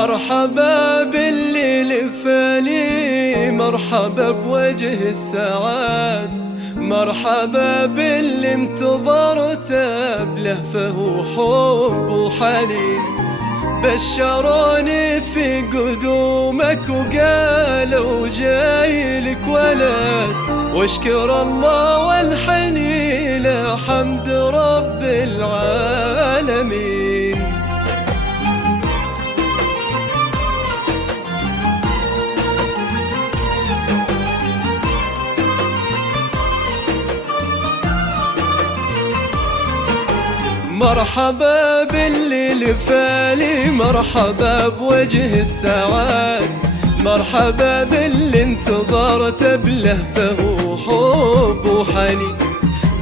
مرحبا باللي لفالي، مرحبا بوجه السعاد، مرحبا باللي انتظرته بلهفه وحب وحنين. بشروني في قدومك وقالوا جايلك ولد، واشكر الله وانحني له حمد رب العالمين. مرحبا باللي لفالي، مرحبا بوجه السعاد، مرحبا باللي انتظرته بلهفه وحب وحنين.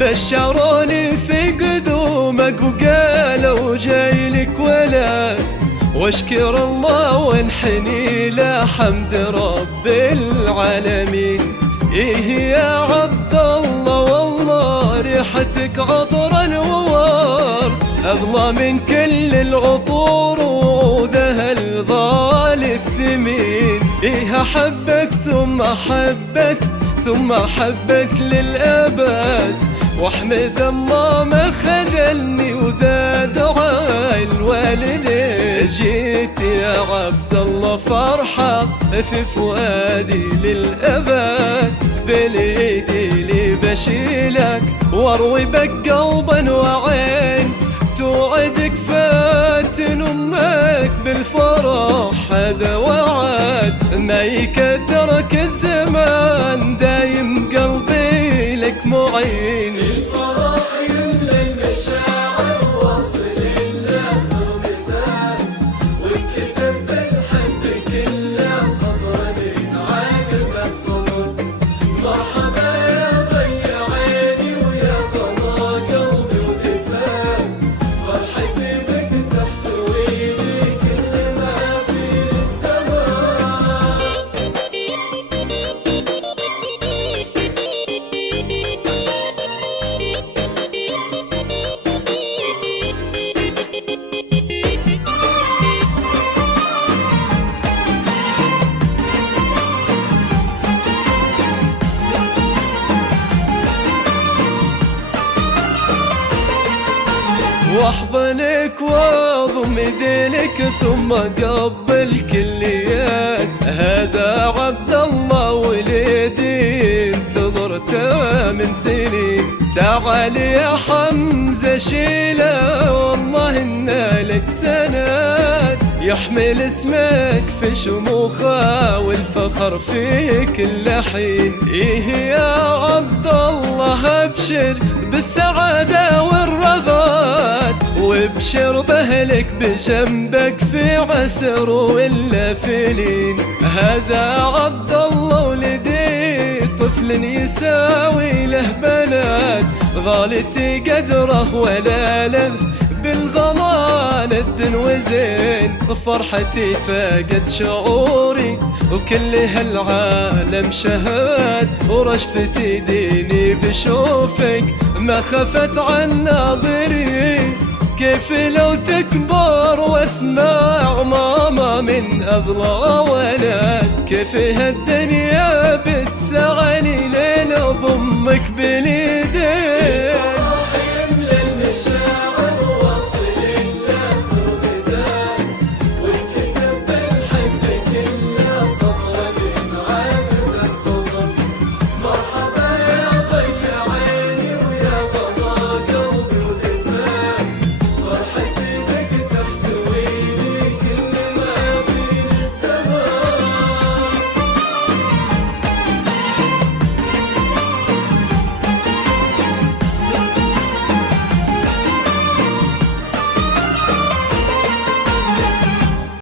بشروني في قدومك وقالوا جايلك ولد، واشكر الله وانحني له حمد رب العالمين. إيه يا عبد الله والله ريحتك عطر انوار، أغلى من كل العطور وعودها الغالي الثمين. إيه أحبك ثم أحبك ثم أحبك للأبد، واحمد الله ما خذلني وذا دعاء الوالدين. جيت يا عبد الله فرحة في فؤادي للأبد، بالإيدي اللي بشيلك واروي بك قلبا وعين. توعدك فاتن أمك بالفرح هذا وعد، ما يكدرك الزمان دايم قلبي لك معين. الفرح يملى المشاعر واصل لخلقتك، والكتاب بتحب كل صبر من عقب صبر. مرحبا يا ضي عيني ويا طلا قلبي ودفاك، فرحتي بك تحتوي لي كل ما في الزمان. واحضنك واضم يدينك ثم قبل كليات. هذا عبد الله وليدي انتظرته من سنين. تعال يا حمزة شيله والله إن لك سند، يحمل اسمك في شموخه والفخر في كل حين. إيه يا عبد الله ابشر بالسعادة والرغد، وابشر بأهلك بجنبك في عسر ولا في لين. هذا عبد الله ولدي طفل يساوي له بنات، غالتي قدره ولا لذ بالغلا ند وزين. فرحتي فاقت شعوري وكل هالعالم شهد، ورشفتي ديني بشوفك ما خفت عن ناظري. كيف لو تكبر واسمع ماما من أضلع ولد، كيف هالدنيا بتسعني لين بأمك باليدين. الفرح يملى المشاعر